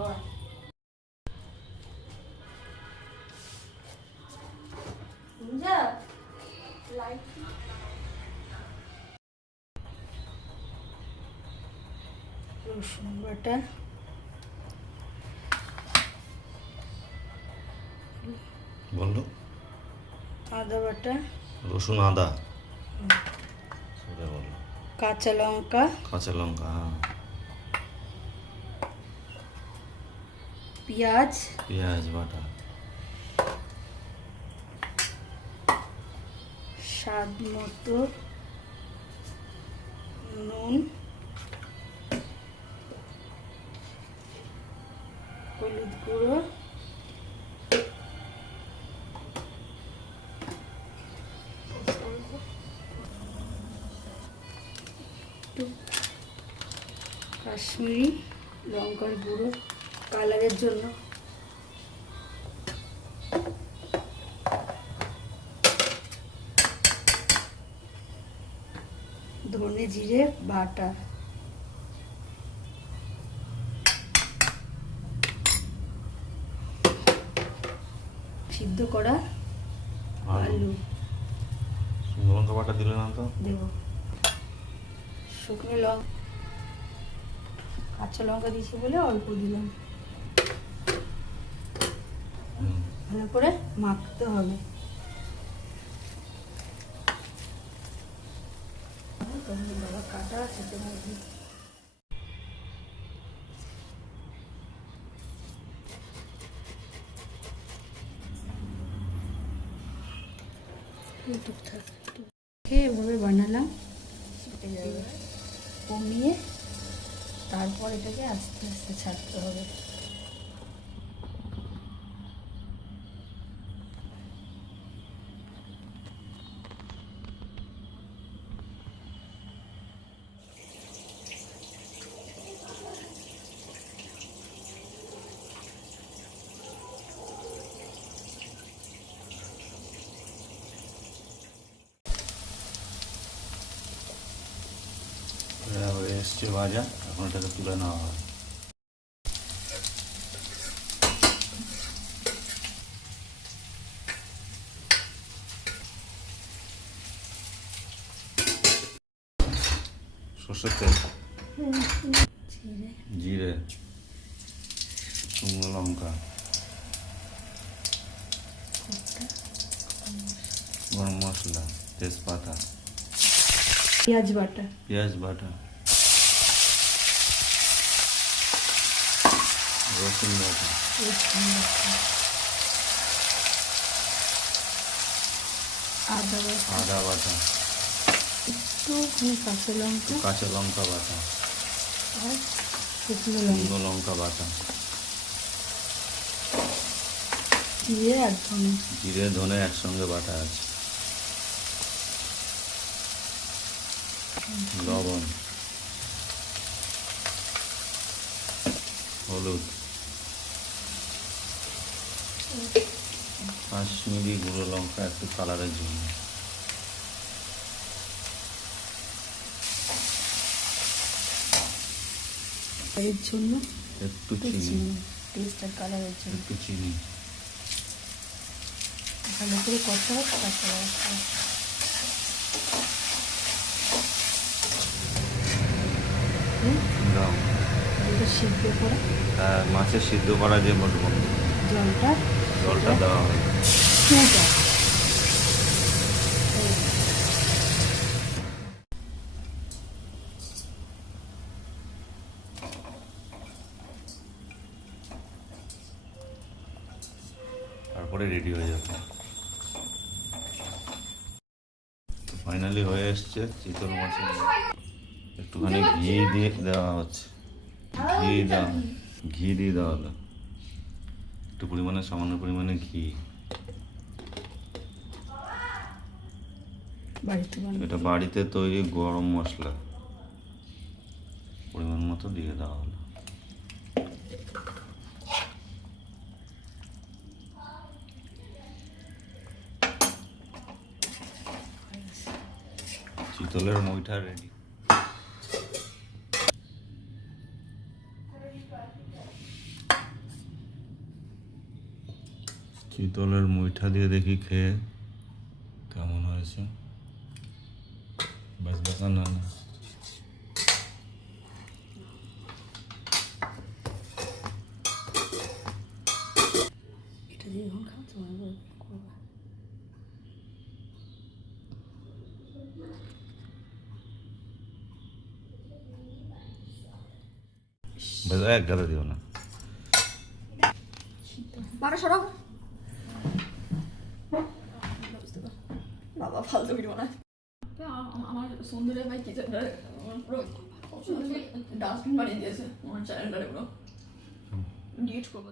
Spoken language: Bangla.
খাওয়া। রসুন বাটা, বললো আদা বাটা, রসুন আদা, বললো কাঁচা লঙ্কা, কাঁচা লঙ্কা, হ্যাঁ, পেঁয়াজ, পেঁয়াজ বাটা, স্বাদ মতো নুন, হলুদ গুঁড়ো, একটু কাশ্মীরি লঙ্কার গুঁড়ো কালারের জন্য, ধনে জিরে বাটা, সিদ্ধ করা আলু, শুকনো লঙ্কা বাটা দিলে না তো, দেব, শুকনো লঙ্কা, কাঁচা লঙ্কা দিয়েছি বলে অল্প দিলাম, ভালো করে মাখতে হবে। বাবা কাটা খেতে হবে, এভাবে বানালাম, কমিয়ে তারপর এটাকে আস্তে আস্তে ছাড়তে হবে। হয়ে এসছে ভাজা, এখন এটাকে তুলে নেওয়া হয়। সর্ষের তেল, জিরে, শুকনো লঙ্কা, গরম মশলা, তেজপাতা, পেঁয়াজ বাটা, পেঁয়াজ বাটা, রসুন বাটা, আদা বাটা, একটু কাঁচা লঙ্কা, কাঁচা লঙ্কা বাটা, আর শুকনো শুকনো লঙ্কা বাটা, জিরে আর ধনে, জিরে ধনে একসঙ্গে বাটা আছে, লবণ, হলুদ, কাশ্মীরি গুঁড়ো লঙ্কা একটু কালারের জন্য, এর জন্য একটু চিনি, টেস্ট আর কালারের জন্য একটু চিনি, ভালো করে কষা তারপরে দাও। এটা সিদ্ধ করে মাছের সিদ্ধ করা যে জলটা জলটা দেওয়া হয়। ফুটা তারপরে রেডি হয়ে যাবে। ফাইনালি হয়ে এসছে চিতল মাছের, একটুখানি ঘি দিয়ে দেওয়া হচ্ছে, ঘি দিয়ে দেওয়া হলো, একটু পরিমাণে সামান্য পরিমাণে ঘি, এটা বাড়িতে তৈরি গরম মশলা পরিমাণ মতো দিয়ে দেওয়া হলো। চিতলের মুইঠা রেডি। চিতলের মুইঠা দিয়ে দেখি খেয়ে কেমন হয়েছে। বাস বাসা না না এটা দিয়ে যখন খাও তোমার করবা। বাস এক গাদা দিও না। বারো সরব বাবা ফালতু ভিডিও না। আমার সুন্দরে ভাই কিচেনটা পুরো ডাস্টবিন বানিয়ে দিয়েছে আমার চ্যানেলটা পুরো ডিলিট করবো।